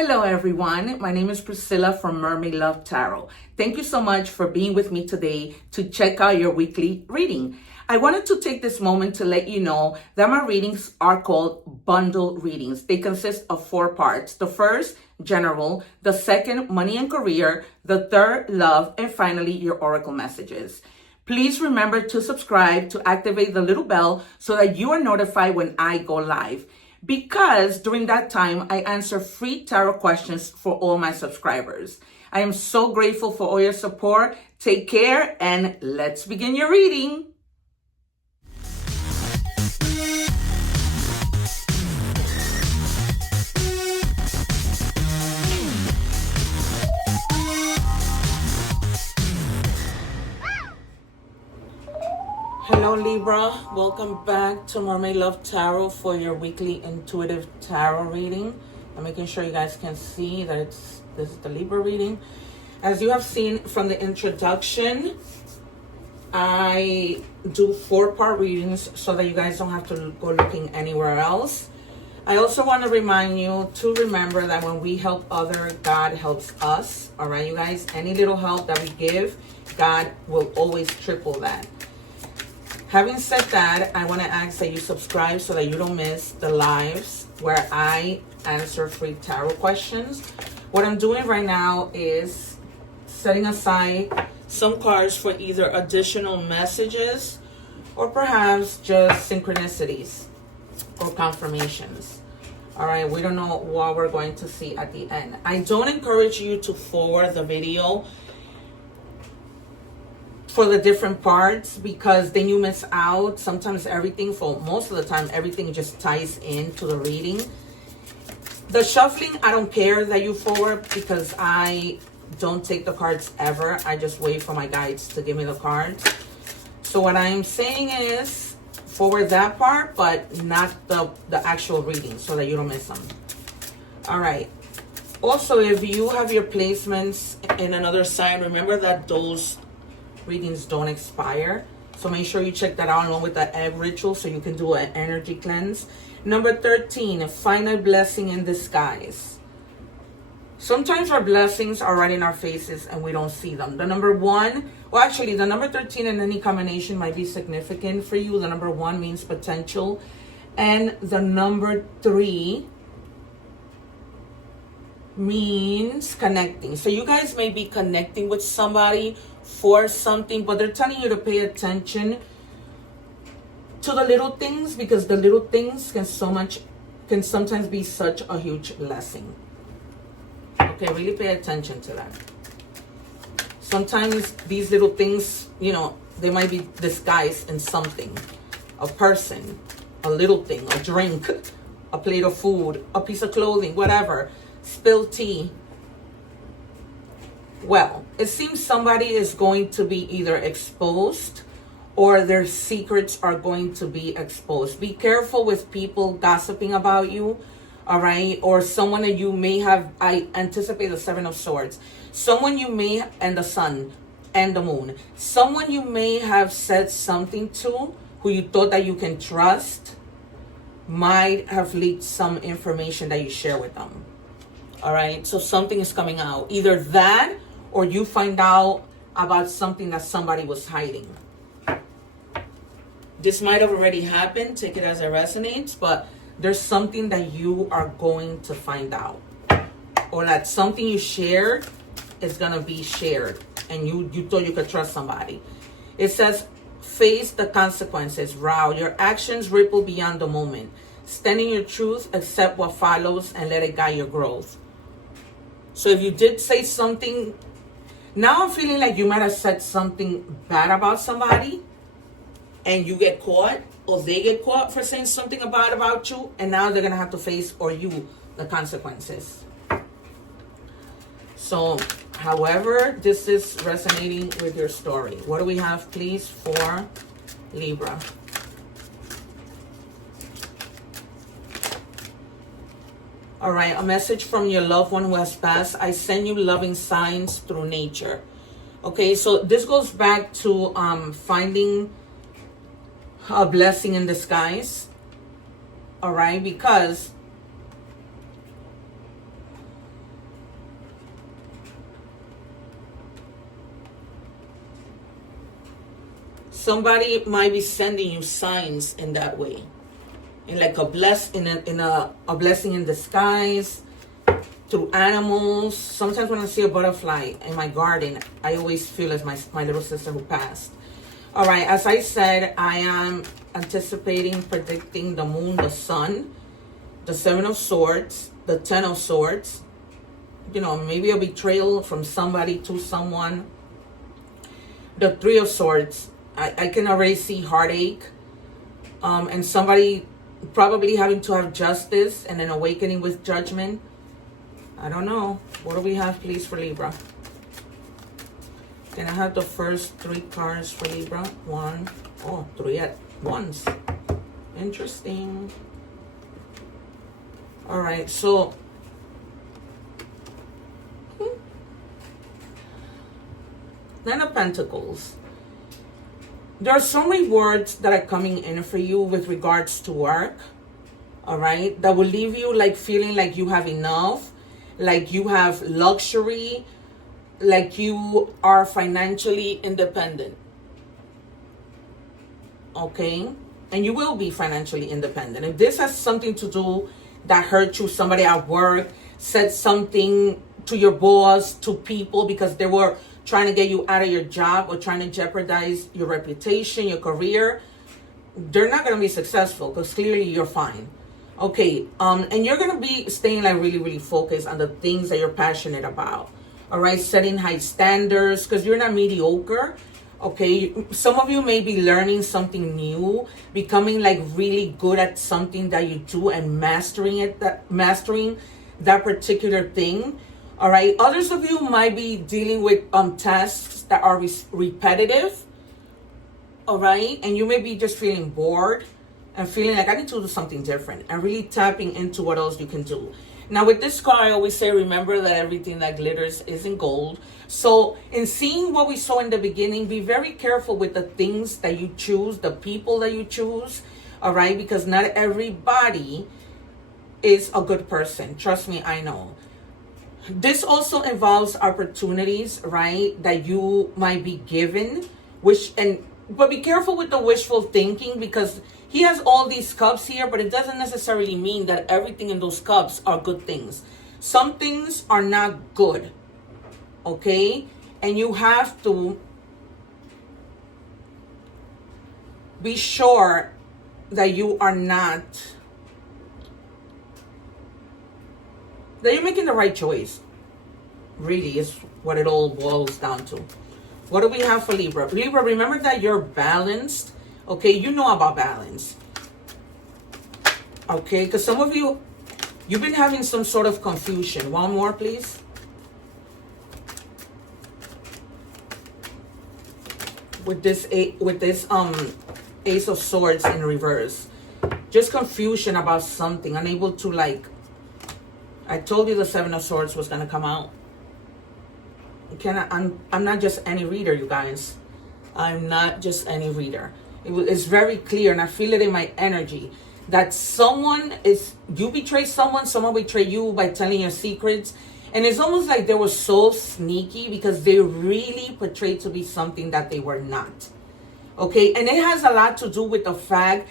Hello everyone, my name is Priscilla from Mermaid Love Tarot. Thank you so much for being with me today to check out your weekly reading. I wanted to take this moment to let you know that my readings are called bundle readings. They consist of 4 parts. The first, general. The second, money and career. The third, love. And finally, your oracle messages. Please remember to subscribe, to activate the little bell so that you are notified when I go live. Because during that time, I answer free tarot questions for all my subscribers. I am so grateful for all your support. Take care and let's begin your reading. Hello Libra, welcome back to Mermaid Love Tarot for your weekly intuitive tarot reading. I'm making sure you guys can see that this is the Libra reading. As you have seen from the introduction, I do 4-part readings so that you guys don't have to go looking anywhere else. I also want to remind you to remember that when we help others, God helps us. All right, you guys, any little help that we give, God will always triple that. Having said that, I want to ask that you subscribe so that you don't miss the lives where I answer free tarot questions. What I'm doing right now is setting aside some cards for either additional messages or perhaps just synchronicities or confirmations. All right, we don't know what we're going to see at the end. I don't encourage you to forward the video for the different parts because then you miss out. Sometimes everything, for most of the time, everything just ties into the reading. The shuffling, I don't care that you forward because I don't take the cards ever. I just wait for my guides to give me the cards. So what I'm saying is forward that part, but not the actual reading so that you don't miss them. All right. Also, if you have your placements in another sign, remember that those readings don't expire, so make sure you check that out along with the egg ritual so you can do an energy cleanse. Number 13, find a blessing in disguise. Sometimes our blessings are right in our faces and we don't see them. The number 1, well actually the number 13 in any combination might be significant for you. The number 1 means potential, and the number 3 means connecting. So you guys may be connecting with somebody for something, but they're telling you to pay attention to the little things because the little things can sometimes be such a huge blessing. Okay, really pay attention to that. Sometimes these little things, you know, they might be disguised in something, a person, a little thing, a drink, a plate of food, a piece of clothing, whatever, spilled tea. Well, it seems somebody is going to be either exposed or their secrets are going to be exposed. Be careful with people gossiping about you, all right? Or someone that you may have, I anticipate the 7 of Swords. Someone you may, and the Sun and the Moon. Someone you may have said something to who you thought that you can trust might have leaked some information that you share with them. All right, so something is coming out. Either that or you find out about something that somebody was hiding. This might have already happened, take it as it resonates, but there's something that you are going to find out. Or that something you shared is gonna be shared and you thought you could trust somebody. It says, face the consequences. Wow, your actions ripple beyond the moment. Stand in your truth, accept what follows, and let it guide your growth. So if you did say something, now I'm feeling like you might have said something bad about somebody and you get caught, or they get caught for saying something bad about you, and now they're going to have to face, or you, the consequences. So, however, this is resonating with your story. What do we have, please, for Libra? All right, a message from your loved one who has passed. I send you loving signs through nature. Okay, so this goes back to finding a blessing in disguise. All right, because Somebody might be sending you signs in that way, in like a blessing in disguise, through animals. Sometimes when I see a butterfly in my garden, I always feel as my little sister who passed. All right, as I said, I am anticipating, predicting the moon, the sun, the 7 of swords, the 10 of swords, you know, maybe a betrayal from somebody to someone, the 3 of swords. I can already see heartache, and somebody probably having to have justice and an awakening with judgment. I don't know. What do we have, please, for Libra? Can I have the first 3 cards for Libra? 1. Oh, 3 at once. Interesting. All right, so Nine of Pentacles. There are some rewards that are coming in for you with regards to work, all right, that will leave you like feeling like you have enough, like you have luxury, like you are financially independent, okay? And you will be financially independent. If this has something to do that hurt you, somebody at work said something to your boss, to people, because they were trying to get you out of your job or trying to jeopardize your reputation, your career, they're not going to be successful because clearly you're fine. Okay, and you're going to be staying like really, really focused on the things that you're passionate about. All right, setting high standards because you're not mediocre. Okay, some of you may be learning something new, becoming like really good at something that you do and mastering that particular thing. All right, others of you might be dealing with tasks that are repetitive. All right, and you may be just feeling bored and feeling like I need to do something different and really tapping into what else you can do. Now with this card, I always say, remember that everything that glitters isn't gold. So in seeing what we saw in the beginning, be very careful with the things that you choose, the people that you choose, all right? Because not everybody is a good person. Trust me, I know. This also involves opportunities, right, that you might be given, but be careful with the wishful thinking because he has all these cups here, but it doesn't necessarily mean that everything in those cups are good things. Some things are not good, okay? And you have to be sure that you are not, that you're making the right choice. Really is what it all boils down to. What do we have for Libra? Libra, remember that you're balanced. Okay, you know about balance. Okay, because some of you, you've been having some sort of confusion. One more, please. With this Ace of Swords in reverse. Just confusion about something. Unable to like, I told you the Seven of Swords was going to come out. I'm not just any reader, you guys. I'm not just any reader. It's very clear, and I feel it in my energy, that you betray someone betray you by telling your secrets. And it's almost like they were so sneaky because they really portrayed to be something that they were not. Okay, and it has a lot to do with the fact,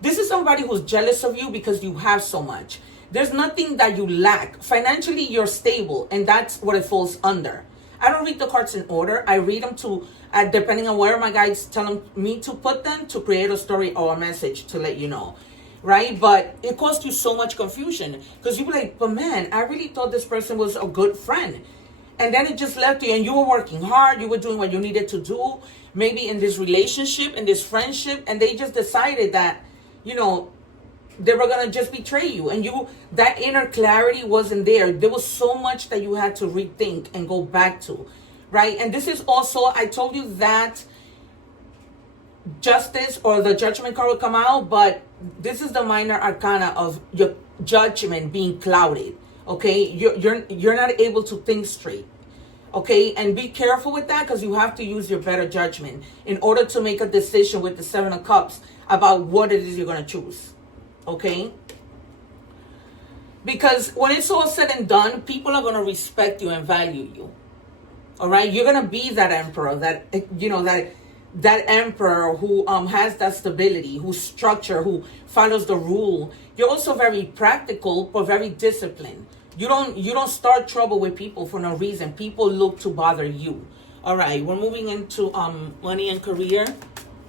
this is somebody who's jealous of you because you have so much. There's nothing that you lack. Financially, you're stable, and that's what it falls under. I don't read the cards in order. I read them to, depending on where my guides tell me to put them, to create a story or a message to let you know, right? But it caused you so much confusion because you were like, but man, I really thought this person was a good friend. And then it just left you and you were working hard. You were doing what you needed to do, maybe in this relationship, in this friendship. And they just decided that, you know, they were going to just betray you. And that inner clarity wasn't there. There was so much that you had to rethink and go back to, right? And this is also, I told you that justice or the judgment card will come out, but this is the minor arcana of your judgment being clouded, okay? You're not able to think straight, okay? And be careful with that because you have to use your better judgment in order to make a decision with the Seven of Cups about what it is you're going to choose. Okay? Because when it's all said and done, people are going to respect you and value you. All right? You're going to be that emperor, that, you know, that that emperor who has that stability, who's structure, who follows the rule. You're also very practical, but very disciplined. You don't start trouble with people for no reason. People look to bother you. All right, we're moving into money and career.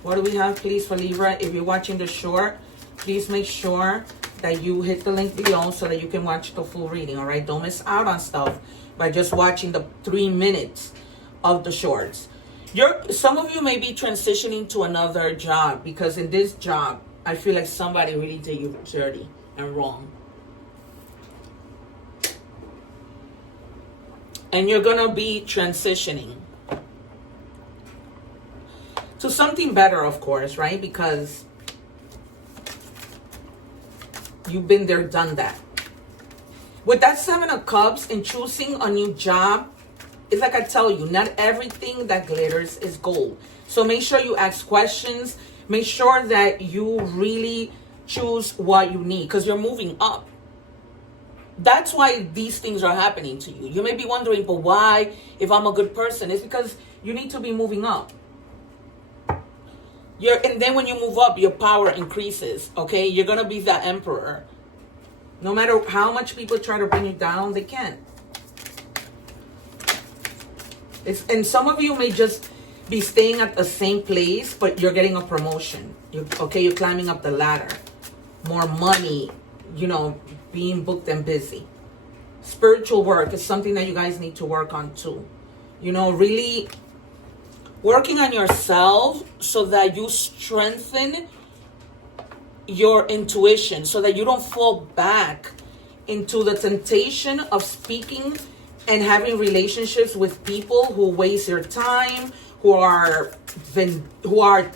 What do we have, please, for Libra? If you're watching the short, please make sure that you hit the link below so that you can watch the full reading. All right, don't miss out on stuff by just watching the 3 minutes of the shorts. Some of you may be transitioning to another job, because in this job, I feel like somebody really did you dirty and wrong. And you're going to be transitioning to something better, of course, right? Because you've been there, done that. With that 7 of Cups and choosing a new job, it's like I tell you, not everything that glitters is gold. So make sure you ask questions. Make sure that you really choose what you need, because you're moving up. That's why these things are happening to you. You may be wondering, but why, if I'm a good person? It's because you need to be moving up. And then when you move up, your power increases, okay? You're going to be the emperor. No matter how much people try to bring you down, they can't. And some of you may just be staying at the same place, but you're getting a promotion. You're climbing up the ladder. More money, being booked and busy. Spiritual work is something that you guys need to work on too. Really working on yourself so that you strengthen your intuition, so that you don't fall back into the temptation of speaking and having relationships with people who waste your time, who are who aren't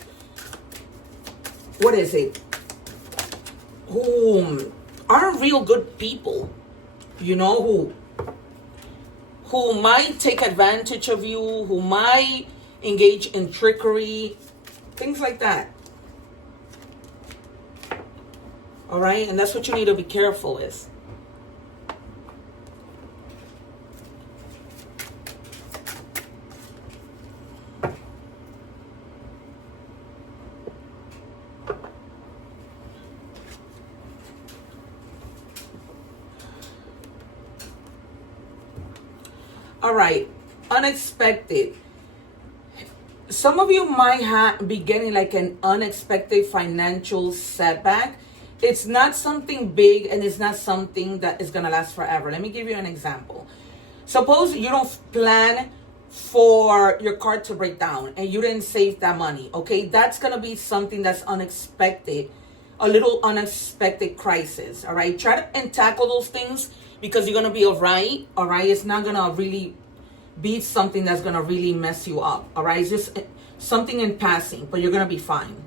real good people, who might take advantage of you, who might engage in trickery, things like that. All right, and that's what you need to be careful with. All right, unexpected. Some of you might be getting like an unexpected financial setback. It's not something big, and it's not something that is going to last forever. Let me give you an example. Suppose you don't plan for your car to break down and you didn't save that money, okay? That's going to be something that's unexpected, a little unexpected crisis, all right? Try to tackle those things, because you're going to be all right? It's not going to really be something that's going to really mess you up, all right? It's just something in passing, but you're going to be fine.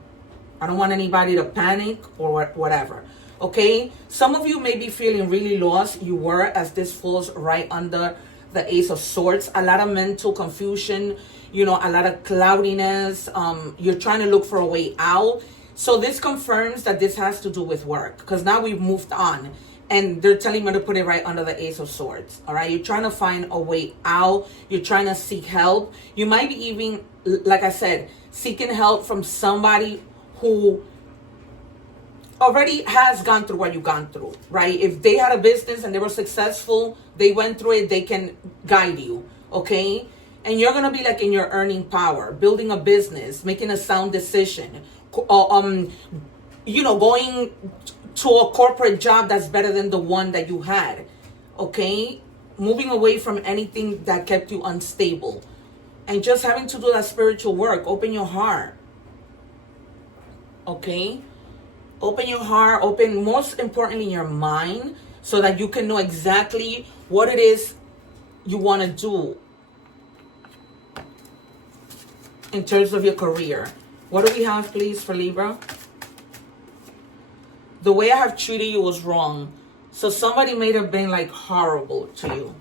I don't want anybody to panic or whatever, okay? Some of you may be feeling really lost. You were, as this falls right under the Ace of Swords. A lot of mental confusion, a lot of cloudiness. You're trying to look for a way out. So this confirms that this has to do with work, because now we've moved on. And they're telling me to put it right under the Ace of Swords, all right? You're trying to find a way out. You're trying to seek help. You might be even, like I said, seeking help from somebody who already has gone through what you've gone through, right? If they had a business and they were successful, they went through it, they can guide you, okay? And you're going to be like in your earning power, building a business, making a sound decision, going to a corporate job that's better than the one that you had, okay? Moving away from anything that kept you unstable, and just having to do that spiritual work. Open your heart, okay? Open your heart, most importantly, your mind, so that you can know exactly what it is you want to do in terms of your career. What do we have, please, for Libra? The way I have treated you was wrong. So somebody may have been like horrible to you.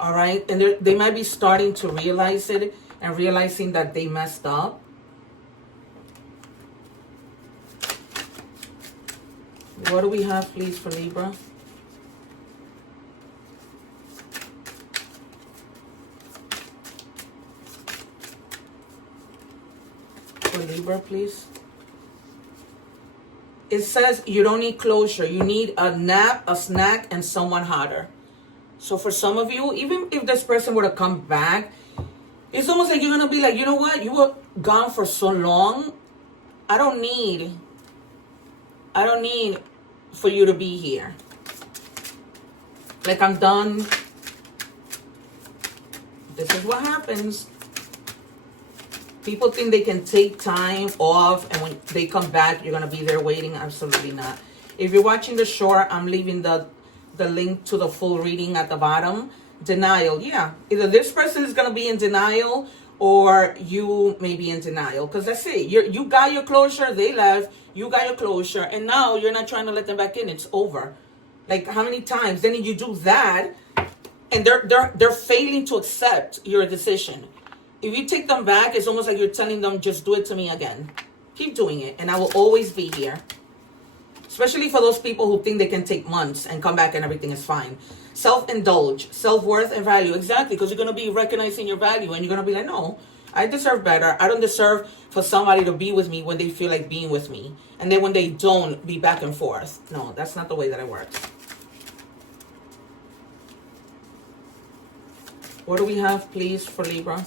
All right. And they might be starting to realize it and realizing that they messed up. What do we have, please, for Libra? Libra, please? It says you don't need closure. You need a nap, a snack, and someone hotter. So for some of you, even if this person were to come back, it's almost like you're going to be like, you know what? You were gone for so long. I don't need for you to be here. Like, I'm done. This is what happens. People think they can take time off, and when they come back, you're going to be there waiting. Absolutely not. If you're watching the short, I'm leaving the link to the full reading at the bottom. Denial. Yeah. Either this person is going to be in denial, or you may be in denial. Because that's it. You got your closure. They left. You got your closure. And now you're not trying to let them back in. It's over. Like, how many times? Then you do that, and they're failing to accept your decision. If you take them back, it's almost like you're telling them, just do it to me again. Keep doing it, and I will always be here. Especially for those people who think they can take months and come back and everything is fine. Self-indulge, self-worth and value. Exactly, because you're going to be recognizing your value, and you're going to be like, no, I deserve better. I don't deserve for somebody to be with me when they feel like being with me. And then when they don't, be back and forth. No, that's not the way that it works. What do we have, please, for Libra?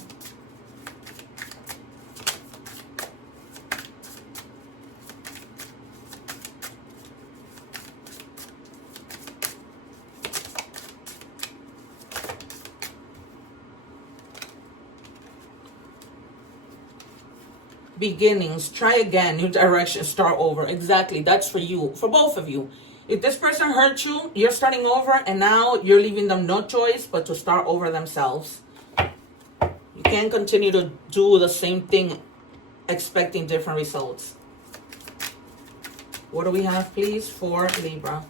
Beginnings, try again, new direction, start over. Exactly, that's for you, for both of you. If this person hurt you, you're starting over, and now you're leaving them no choice but to start over themselves. You can't continue to do the same thing expecting different results. What do we have, please, for Libra?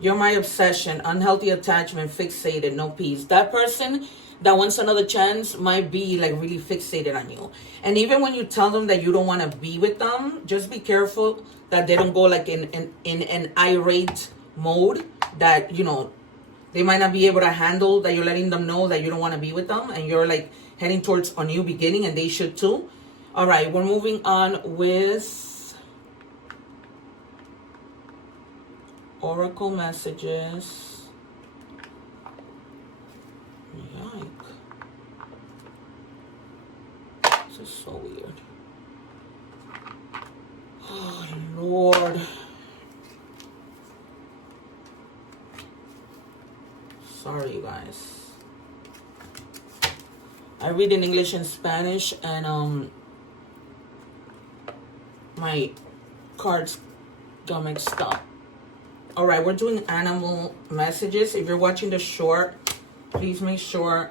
You're my obsession, unhealthy attachment, fixated, no peace. That person that wants another chance might be like really fixated on you. And even when you tell them that you don't want to be with them, just be careful that they don't go like in an irate mode that, you know, they might not be able to handle that you're letting them know that you don't want to be with them, and you're like heading towards a new beginning, and they should too. All right, we're moving on with Oracle messages. Yike. This is so weird. Oh, Lord. Sorry, you guys. I read in English and Spanish, and my cards got mixed up. All right, we're doing animal messages. If you're watching the short, please make sure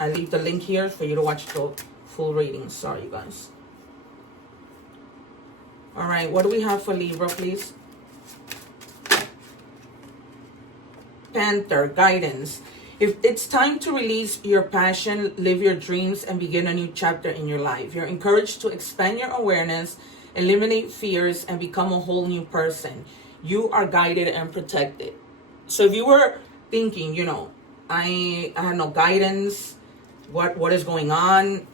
I leave the link here for you to watch the full reading. Sorry, you guys. All right, what do we have for Libra, please? Panther, guidance. If it's time to release your passion, live your dreams, and begin a new chapter in your life. You're encouraged to expand your awareness, eliminate fears, and become a whole new person. You are guided and protected. So if you were thinking, you know, I have no guidance, what is going on,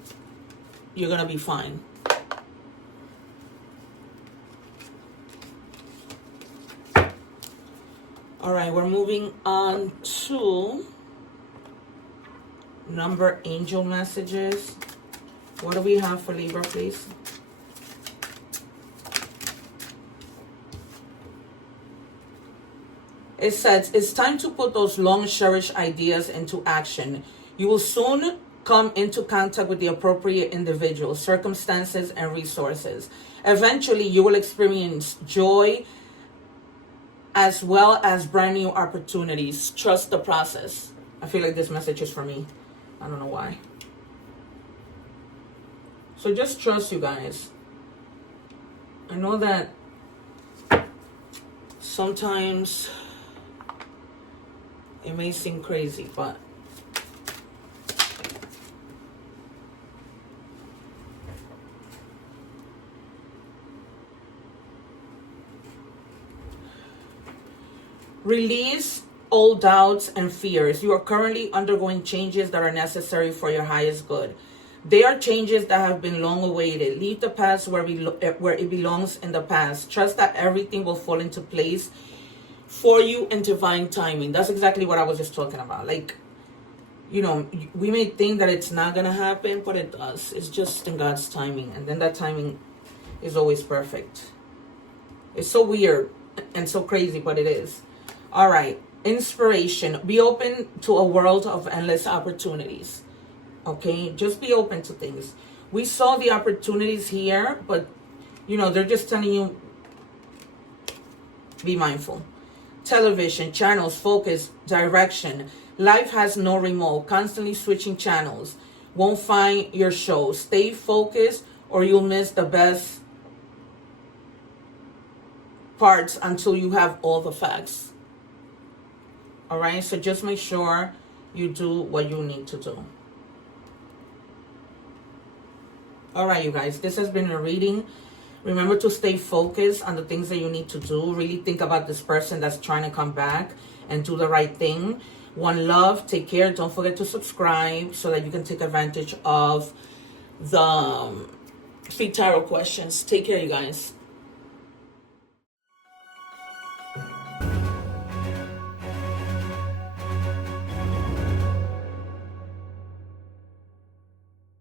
you're going to be fine. All right, we're moving on to number angel messages. What do we have for Libra, please? It says, it's time to put those long cherished ideas into action. You will soon come into contact with the appropriate individuals, circumstances, and resources. Eventually, you will experience joy as well as brand new opportunities. Trust the process. I feel like this message is for me. I don't know why. So just trust, you guys. I know that sometimes it may seem crazy, but Release old doubts and fears. You are currently undergoing changes that are necessary for your highest good. They are changes that have been long awaited. Leave the past where it belongs in the past. Trust that everything will fall into place for you in divine timing. That's exactly what I was just talking about. Like, you know, we may think that it's not going to happen, but it does. It's just in God's timing. And then that timing is always perfect. It's so weird and so crazy, but it is. All right. Inspiration. Be open to a world of endless opportunities. Okay? Just be open to things. We saw the opportunities here, but, you know, they're just telling you, be mindful. Television, channels, focus, direction. Life has no remote. Constantly switching channels. Won't find your show. Stay focused or you'll miss the best parts until you have all the facts. All right, so just make sure you do what you need to do. All right, you guys, this has been a reading. Remember to stay focused on the things that you need to do. Really think about this person that's trying to come back and do the right thing. One love. Take care. Don't forget to subscribe so that you can take advantage of the free tarot questions. Take care, you guys.